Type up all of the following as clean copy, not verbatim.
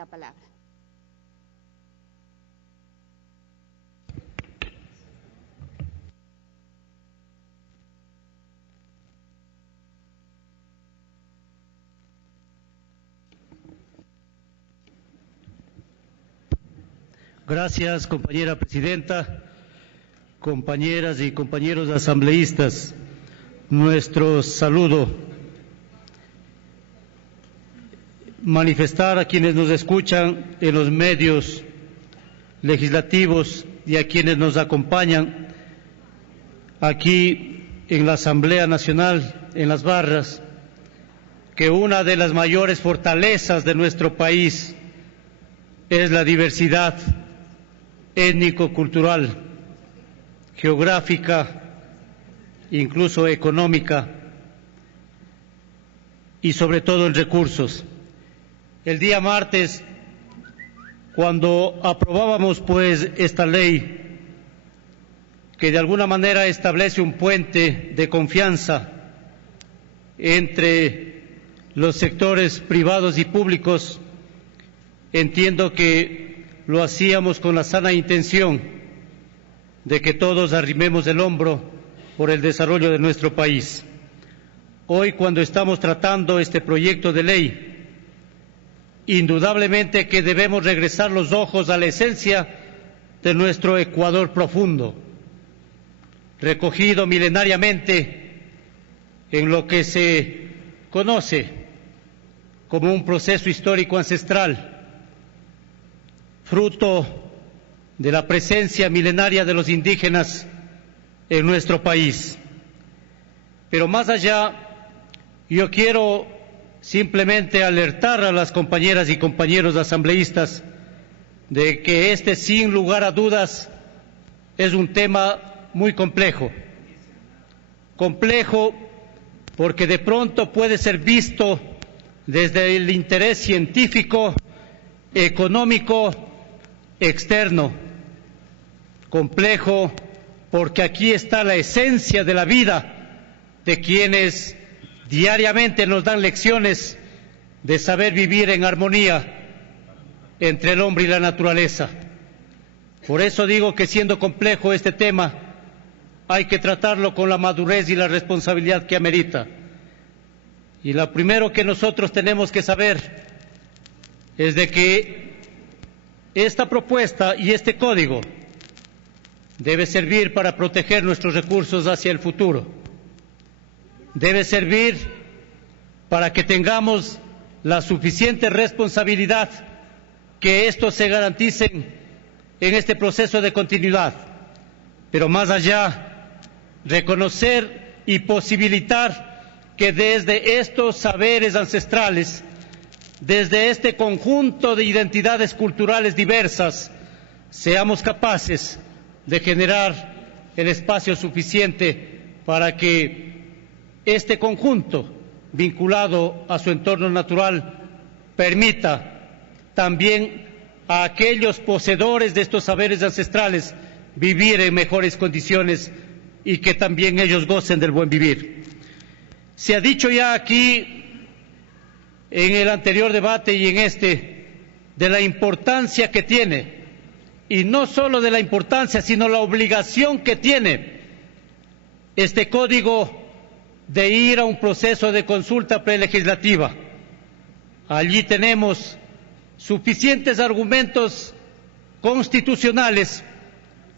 la palabra. Gracias, compañera presidenta, compañeras y compañeros asambleístas. Nuestro saludo. Manifestar a quienes nos escuchan en los medios legislativos y a quienes nos acompañan aquí en la Asamblea Nacional, en las barras, que una de las mayores fortalezas de nuestro país es la diversidad étnico-cultural, geográfica, incluso económica y sobre todo en recursos. El día martes, cuando aprobábamos esta ley que de alguna manera establece un puente de confianza entre los sectores privados y públicos, entiendo que lo hacíamos con la sana intención de que todos arrimemos el hombro por el desarrollo de nuestro país. Hoy, cuando estamos tratando este proyecto de ley, indudablemente que debemos regresar los ojos a la esencia de nuestro Ecuador profundo, recogido milenariamente en lo que se conoce como un proceso histórico ancestral, fruto de la presencia milenaria de los indígenas en nuestro país. Pero más allá, yo quiero simplemente alertar a las compañeras y compañeros asambleístas de que este, sin lugar a dudas, es un tema muy complejo. Complejo porque de pronto puede ser visto desde el interés científico, económico, externo. Complejo porque aquí está la esencia de la vida de quienes diariamente nos dan lecciones de saber vivir en armonía entre el hombre y la naturaleza. Por eso digo que, siendo complejo este tema, hay que tratarlo con la madurez y la responsabilidad que amerita. Y lo primero que nosotros tenemos que saber es de que esta propuesta y este código debe servir para proteger nuestros recursos hacia el futuro. Debe servir para que tengamos la suficiente responsabilidad que estos se garanticen en este proceso de continuidad. Pero más allá, reconocer y posibilitar que desde estos saberes ancestrales, desde este conjunto de identidades culturales diversas, seamos capaces de generar el espacio suficiente para que este conjunto, vinculado a su entorno natural, permita también a aquellos poseedores de estos saberes ancestrales vivir en mejores condiciones y que también ellos gocen del buen vivir. Se ha dicho ya aquí, en el anterior debate y en este, de la importancia que tiene, y no solo de la importancia, sino la obligación que tiene este código de ir a un proceso de consulta prelegislativa. Allí tenemos suficientes argumentos constitucionales,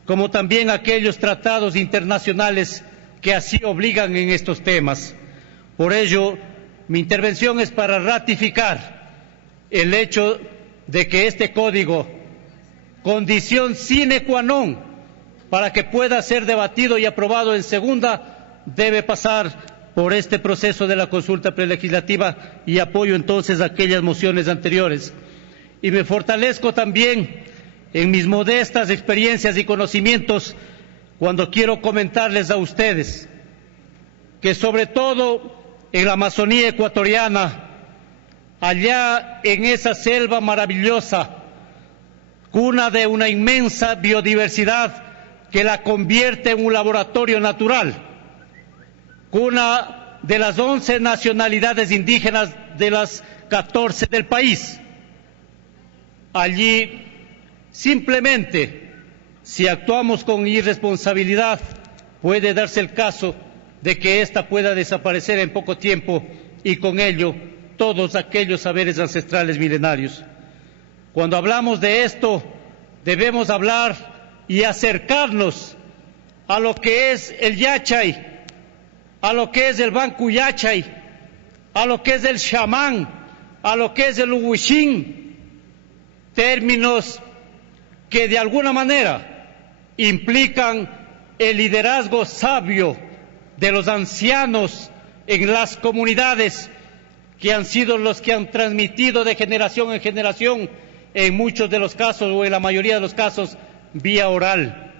como también aquellos tratados internacionales que así obligan en estos temas. Por ello, mi intervención es para ratificar el hecho de que este código, condición sine qua non para que pueda ser debatido y aprobado en segunda, debe pasar por este proceso de la consulta prelegislativa, y apoyo entonces aquellas mociones anteriores. Y me fortalezco también en mis modestas experiencias y conocimientos cuando quiero comentarles a ustedes que, sobre todo en la Amazonía ecuatoriana, allá en esa selva maravillosa, cuna de una inmensa biodiversidad que la convierte en un laboratorio natural, cuna de las 11 nacionalidades indígenas de las 14 del país, Allí, simplemente, si actuamos con irresponsabilidad, puede darse el caso de que ésta pueda desaparecer en poco tiempo y con ello todos aquellos saberes ancestrales milenarios. Cuando hablamos de esto, debemos hablar y acercarnos a lo que es el Yachay, a lo que es el Banco Yachay, a lo que es el chamán, a lo que es el Uwishín, términos que de alguna manera implican el liderazgo sabio de los ancianos en las comunidades, que han sido los que han transmitido de generación en generación, en muchos de los casos o en la mayoría de los casos vía oral.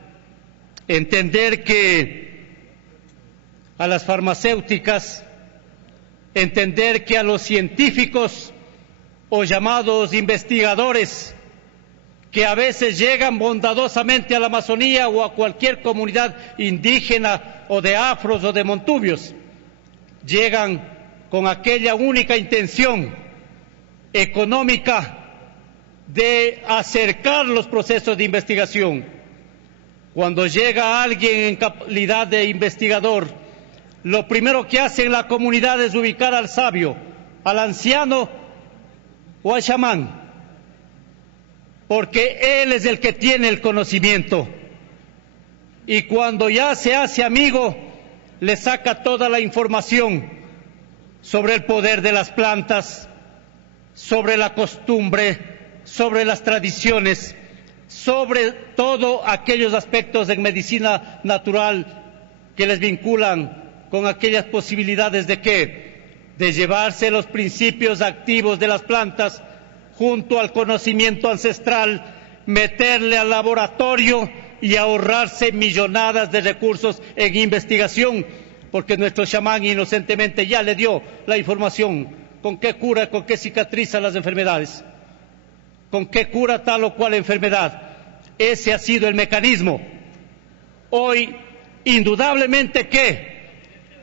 Entender que a las farmacéuticas, entender que a los científicos o llamados investigadores que a veces llegan bondadosamente a la Amazonía o a cualquier comunidad indígena o de afros o de montubios, llegan con aquella única intención económica de acercar los procesos de investigación. Cuando llega alguien en calidad de investigador, lo primero que hace en la comunidad es ubicar al sabio, al anciano o al chamán, porque él es el que tiene el conocimiento. Y cuando ya se hace amigo, le saca toda la información sobre el poder de las plantas, sobre la costumbre, sobre las tradiciones, sobre todo aquellos aspectos de medicina natural que les vinculan con aquellas posibilidades de ¿qué? De llevarse los principios activos de las plantas junto al conocimiento ancestral, meterle al laboratorio y ahorrarse millonadas de recursos en investigación, porque nuestro chamán inocentemente ya le dio la información con qué cura, con qué cicatriza las enfermedades, con qué cura tal o cual enfermedad. Ese ha sido el mecanismo. Hoy, indudablemente que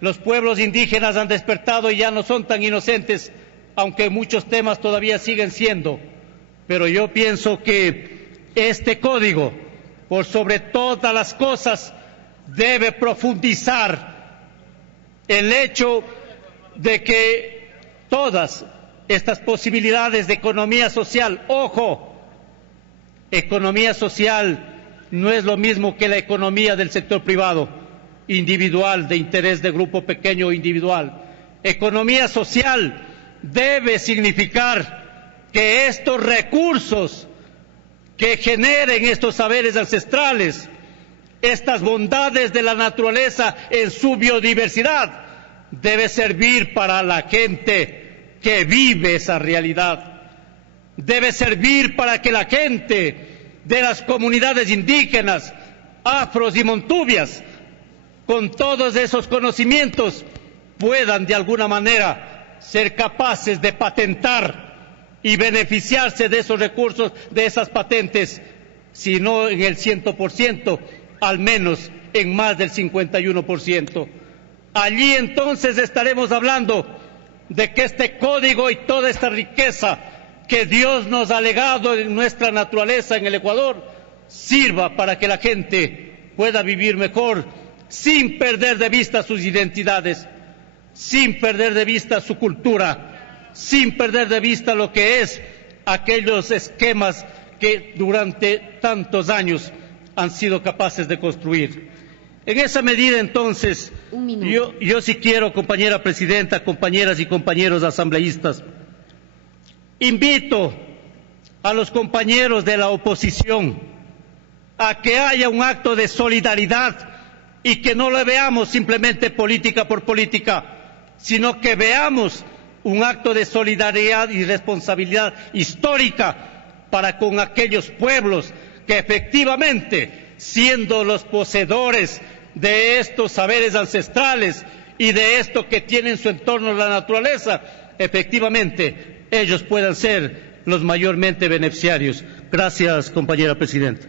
los pueblos indígenas han despertado y ya no son tan inocentes, aunque muchos temas todavía siguen siendo. Pero yo pienso que este código, por sobre todas las cosas, debe profundizar el hecho de que todas estas posibilidades de economía social, ojo, economía social no es lo mismo que la economía del sector privado, individual, de interés de grupo pequeño o individual. Economía social debe significar que estos recursos que generen estos saberes ancestrales, estas bondades de la naturaleza en su biodiversidad, debe servir para la gente que vive esa realidad. Debe servir para que la gente de las comunidades indígenas, afros y montubias, con todos esos conocimientos, puedan de alguna manera ser capaces de patentar y beneficiarse de esos recursos, de esas patentes, si no en el 100%, al menos en más del 51%. Allí entonces estaremos hablando de que este código y toda esta riqueza que Dios nos ha legado en nuestra naturaleza en el Ecuador sirva para que la gente pueda vivir mejor, sin perder de vista sus identidades, sin perder de vista su cultura, sin perder de vista lo que es aquellos esquemas que durante tantos años han sido capaces de construir. En esa medida, entonces, yo sí quiero, compañera presidenta, compañeras y compañeros asambleístas, invito a los compañeros de la oposición a que haya un acto de solidaridad y que no lo veamos simplemente política por política, sino que veamos un acto de solidaridad y responsabilidad histórica para con aquellos pueblos que efectivamente, siendo los poseedores de estos saberes ancestrales y de esto que tiene en su entorno la naturaleza, efectivamente ellos puedan ser los mayormente beneficiarios. Gracias, compañera presidenta.